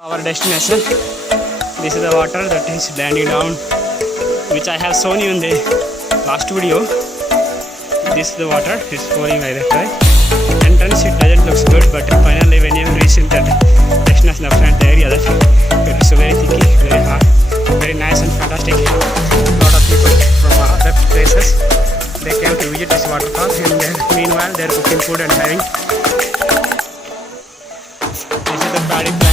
Our destination. This is the water that is landing down, which I have shown you in the last video. This is the water. It's flowing like that, right? Entrance it doesn't look good, but finally when you reach that destination, the front area, that it is very thicky, very hard, very nice and fantastic. A lot of people from other places they came to visit this waterfall, and then meanwhile they are cooking food and having. This is the paddy plant.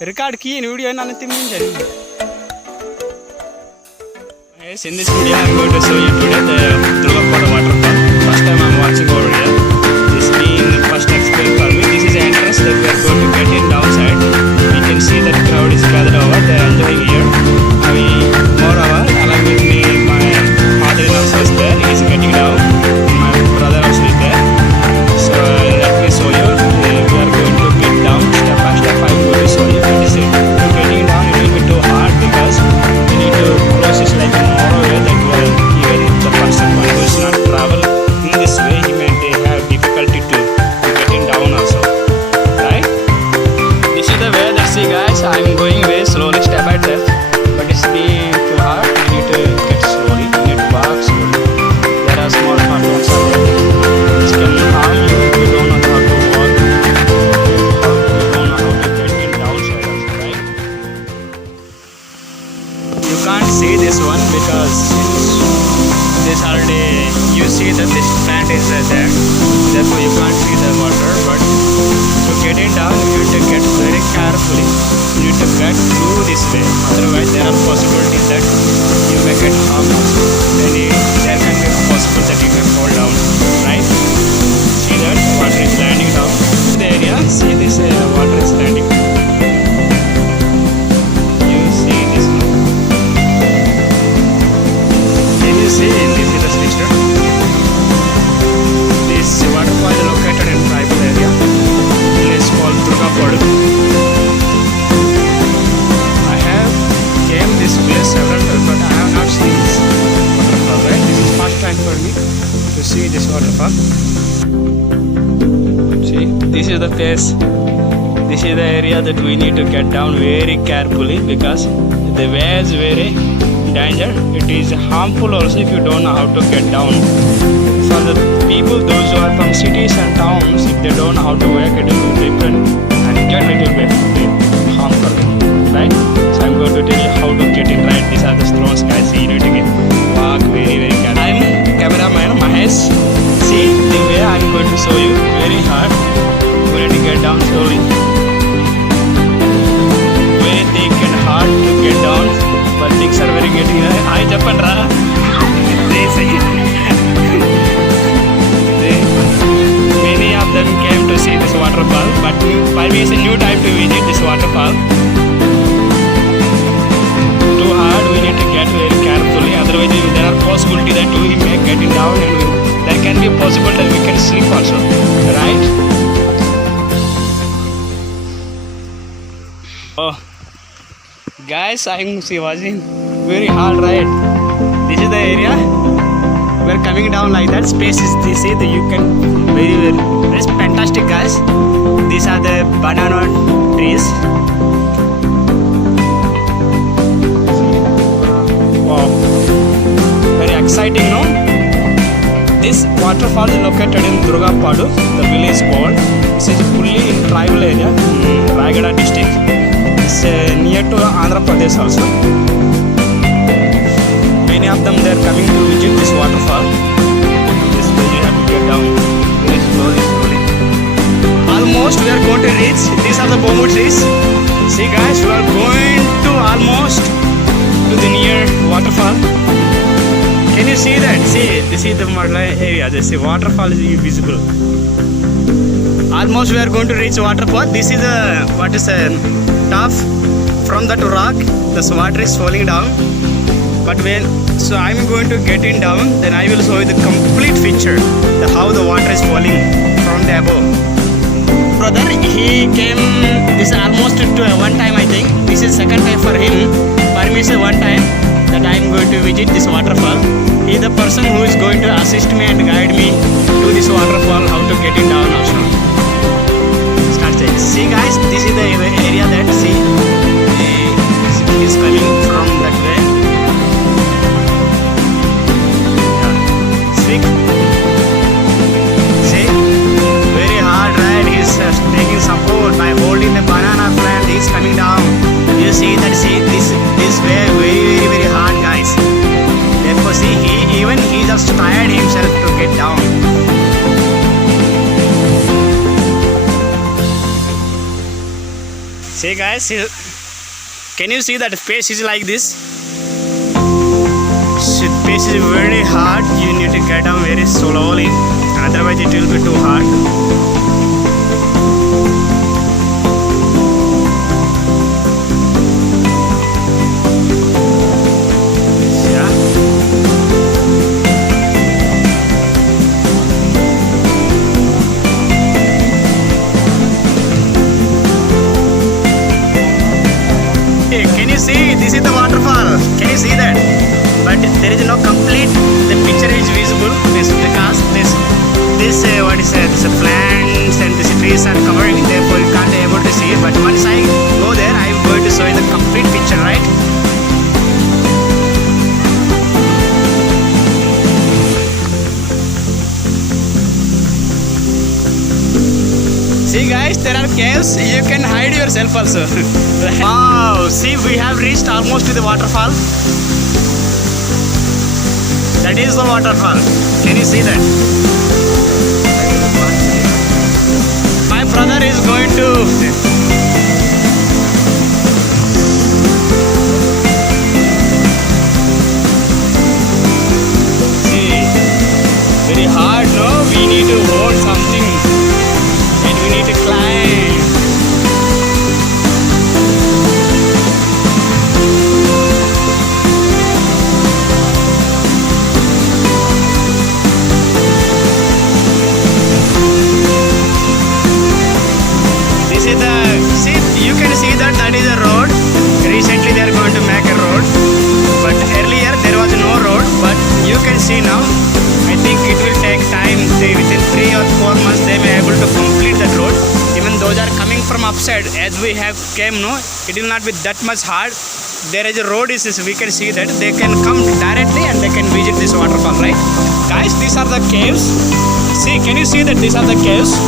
Record key in video and anything in there. Yes, in this video I am going to show you today the Durgapadu waterfall. First time I am watching over here. This being first experience for me. This is the entrance that we are going to get in downside. We can see that crowd is gathered over. They are enjoying here. Moreover, along with me, my father-in-law is there. He is getting down. My brother also is there. So let me show you. We are going to get down step by step. I am going to show you. But getting down it will be too hard because we need to process like a narrow way that will even the person who is not travel in this way, he may have difficulty to getting down also. Right? This is the way that see guys, I am going very slowly step by step, but it's being too hard. You need to get slowly, you need to walk slowly. There are small potholes which can harm you if you don't know how to walk. You don't know how to get in downside also, right? You can't see this one because this already you see that this plant is there, therefore you can't see the water. But to get it down you need to get very carefully. You need to get through this way, otherwise there are possibilities that you may get harmed also. There can be possible that you may fall down, right? See that water is landing down the area. See this water is landing. You see this one. Can you see this is the picture? This waterfall is located in tribal area. Place called Durgapadu. I have came this place several times, but I have not seen this waterfall. Right? This is first time for me to see this waterfall. See, this is the place. This is the area that we need to get down very carefully because the way is very danger. It is harmful also if you don't know how to get down. For the people, those who are from cities and towns, if they don't know how to work, it will be different and get little bit harm for them, right? So I'm going to tell you how to get it right. These are the stones, guys. You need to walk very carefully. I'm cameraman Mahesh. See the way I'm going to show you very hard. We need to get down slowly. Very thick and hard to get down, but things are very getting. I Japan ra. Many of them came to see this waterfall, but for me it's a new time to visit this waterfall. Too hard, we need to get very carefully, otherwise there are possibility that we may getting down and there can be possible that we can slip also, right? Oh, guys, I am watching very hard, right? This is the area. We are coming down like that. Space is this. See, you can very it's fantastic, guys. These are the banana trees. Wow, very exciting, no? This waterfall is located in Durgapadu, the village called. This is fully in tribal area, Rayagada district. It's near to Andhra Pradesh also. Many of them they are coming to visit this waterfall. This way you have to get down very slowly. Almost we are going to reach. These are the bamboo trees. See guys, we are going to almost to the near waterfall. Can you see that? See, this is the area. This waterfall is visible. Almost we are going to reach waterfall. This is a top from that rock. This water is falling down. But so I'm going to get in down, then I will show you the complete picture, how the water is falling from the above. Brother, he came, this is almost to one time I think. This is second time for him. For me it's one time that I'm going to visit this waterfall. He is the person who is going to assist me and guide me to this waterfall, how to get in down also. Start saying. See guys, this is the area that is coming from that way. Yeah. See, very hard ride. He's taking support by holding the banana plant. He's coming down. You see that? See this way very hard, guys. Therefore, see he just tired himself to get down. See guys, can you see that pace is like this? Pace is very hard. You need to get down very slowly, otherwise it will be too hard. See, this is the waterfall. Can you see that? But there is no complete. The picture is visible. This because this what is this plants and these trees are covering. Therefore, you can't be able to see it. But once I go there, I am going to show you the complete picture, right? See guys, there are caves. You can hide yourself also. Wow, see, we have reached almost to the waterfall. That is the waterfall. Can you see that? My brother is going to see. Very hard, no? We need to hold something. We need to climb. This is the, see, you can see that is a road. Recently they are going to make a road, but earlier there was no road. But you can see now, I think it will take time. Within 3 or 4 months they may be able to complete that road. Even those are coming from upside, as we have came, no, it will not be that much hard. There is a road, we can see that they can come directly and they can visit this waterfall, right? Guys, these are the caves. See, can you see that these are the caves?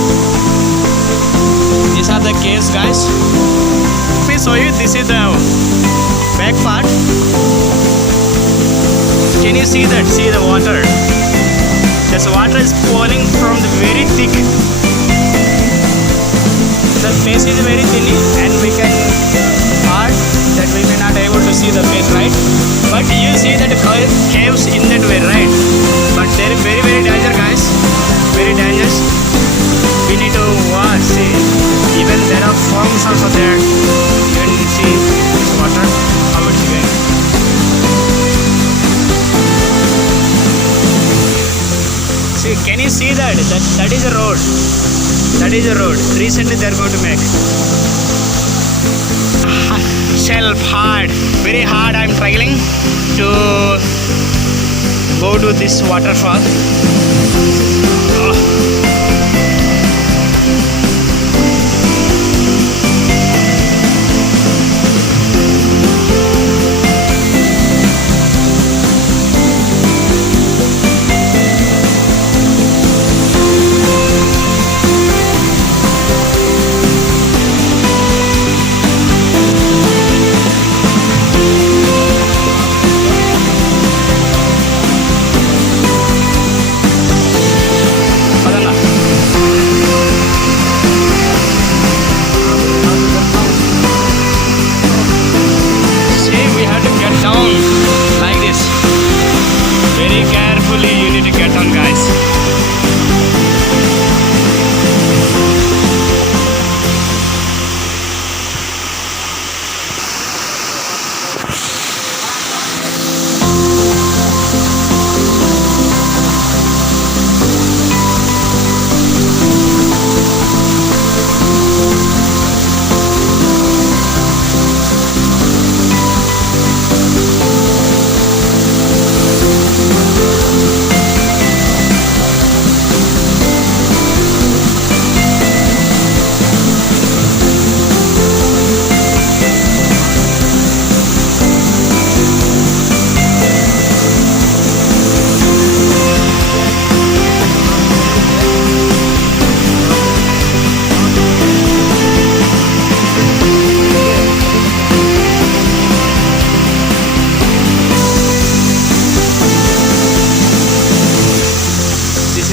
These are the caves, guys. Let me show you. This is the back part. Can you see that? See the water. This water is falling from the very thick. The face is very thin and we can hard that we may not able to see the face, right? But you see that caves in that way, right? But they are very dangerous, guys. Very dangerous. We need to watch. See, even there are forms also there. You can see this water, how it's going. See, can you see that? That is a road. That is a road. Recently they are going to make. Shelf hard, very hard. I am struggling to go to this waterfall.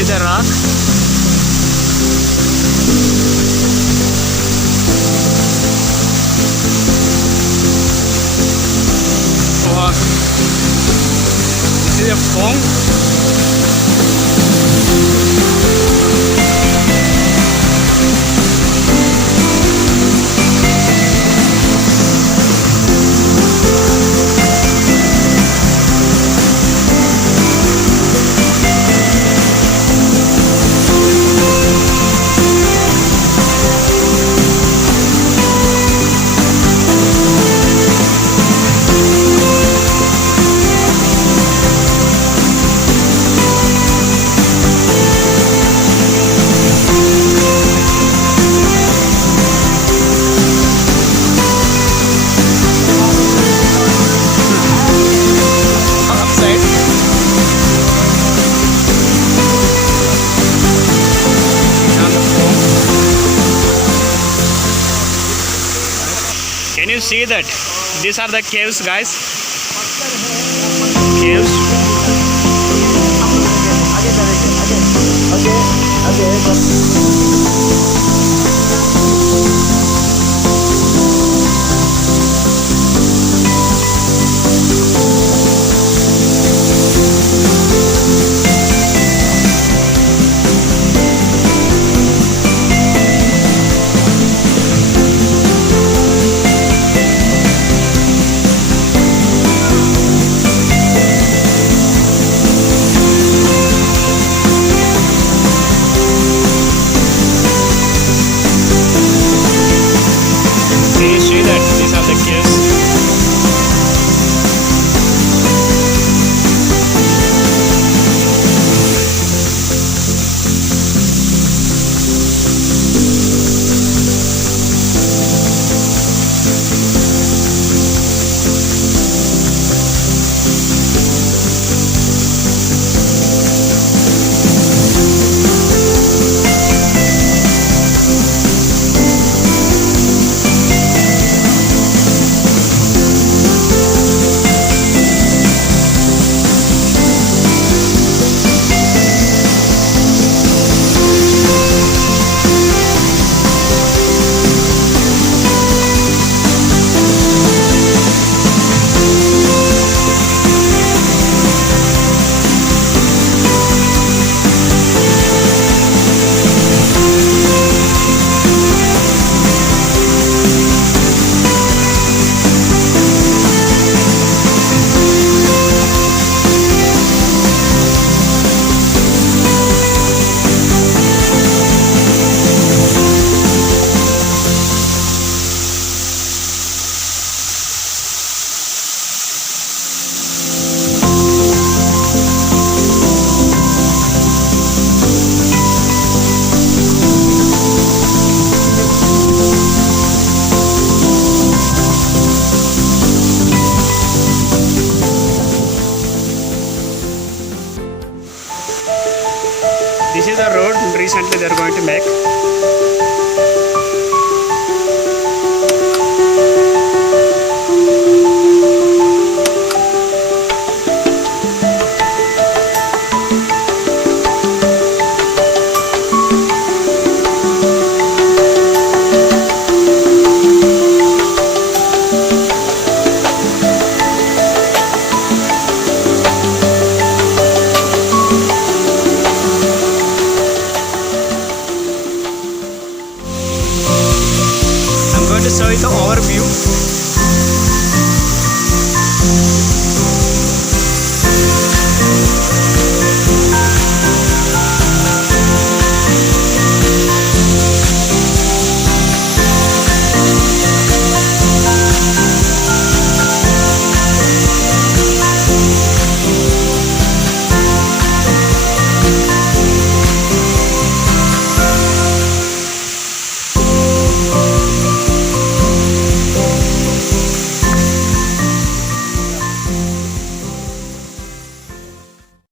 the rock. Wow. This is a foam. Upside. On the foam. Can you see that? These are the caves, guys. Caves. Can you see that? These are the caves. This is the road recently they are going to make. I'm going to show you the overview.